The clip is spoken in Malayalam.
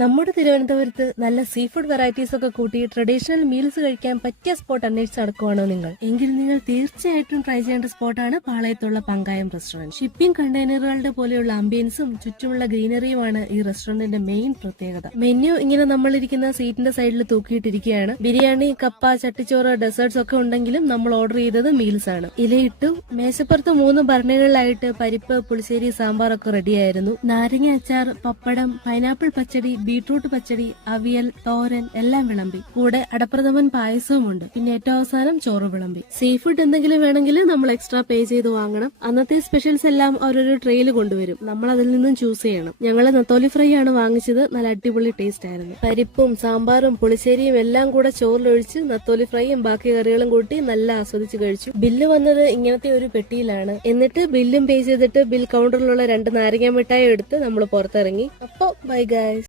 നമ്മുടെ തിരുവനന്തപുരത്ത് നല്ല സീ ഫുഡ് വെറൈറ്റീസ് ഒക്കെ കൂട്ടി ട്രഡീഷണൽ മീൽസ് കഴിക്കാൻ പറ്റിയ സ്പോട്ട് അന്വേഷിച്ച് നടക്കുവാണോ നിങ്ങൾ? എങ്കിൽ നിങ്ങൾ തീർച്ചയായിട്ടും ട്രൈ ചെയ്യേണ്ട സ്പോട്ടാണ് പാളയത്തുള്ള പങ്കായം റെസ്റ്റോറന്റ് ഷിപ്പിംഗ് കണ്ടെയ്നറുകളുടെ പോലെയുള്ള അംബിയൻസും ചുറ്റുമുള്ള ഗ്രീനറിയുമാണ് ഈ റെസ്റ്റോറന്റിന്റെ മെയിൻ പ്രത്യേകത. മെനു ഇങ്ങനെ നമ്മളിരിക്കുന്ന സീറ്റിന്റെ സൈഡിൽ തൂക്കിയിട്ടിരിക്കുകയാണ്. ബിരിയാണി കപ്പ ചട്ടിച്ചോറ് ഡെസേർട്സ് ഒക്കെ ഉണ്ടെങ്കിലും നമ്മൾ ഓർഡർ ചെയ്തത് മീൽസ് ആണ്. ഇലയിട്ടു മേശപ്പുറത്ത് മൂന്ന് ഭരണികളിലായിട്ട് പരിപ്പ് പുളിശ്ശേരി സാമ്പാർ ഒക്കെ റെഡിയായിരുന്നു നാരങ്ങ അച്ചാർ പപ്പടം പൈനാപ്പിൾ പച്ചടി ബീട്രൂട്ട് പച്ചടി അവിയൽ തോരൻ എല്ലാം വിളമ്പി. കൂടെ അടപ്രഥമൻ പായസവും ഉണ്ട് പിന്നെ ഏറ്റവും അവസാനം ചോറ് വിളമ്പി. സീ ഫുഡ് എന്തെങ്കിലും വേണമെങ്കിൽ നമ്മൾ എക്സ്ട്രാ പേ ചെയ്ത് വാങ്ങണം. അന്നത്തെ സ്പെഷ്യൽസ് എല്ലാം അവരൊരു ട്രെയിൽ കൊണ്ടുവരും. നമ്മൾ അതിൽ നിന്നും ചൂസ് ചെയ്യണം. ഞങ്ങൾ നത്തോലി ഫ്രൈ ആണ് വാങ്ങിച്ചത്. നല്ല അടിപൊളി ടേസ്റ്റ് ആയിരുന്നു. പരിപ്പും സാമ്പാറും പുളിശ്ശേരിയും എല്ലാം കൂടെ ചോറിലൊഴിച്ച് നത്തോലി ഫ്രൈയും ബാക്കി കറികളും കൂട്ടി നല്ല ആസ്വദിച്ച് കഴിച്ചു. ബില്ല് വന്നത് ഇങ്ങനത്തെ ഒരു പെട്ടിയിലാണ്. എന്നിട്ട് ബില്ലും പേ ചെയ്തിട്ട് ബിൽ കൗണ്ടറിലുള്ള രണ്ട് നാരങ്ങ മിഠായി എടുത്ത് നമ്മൾ പുറത്തിറങ്ങി. അപ്പോ ബൈ ഗായ്സ്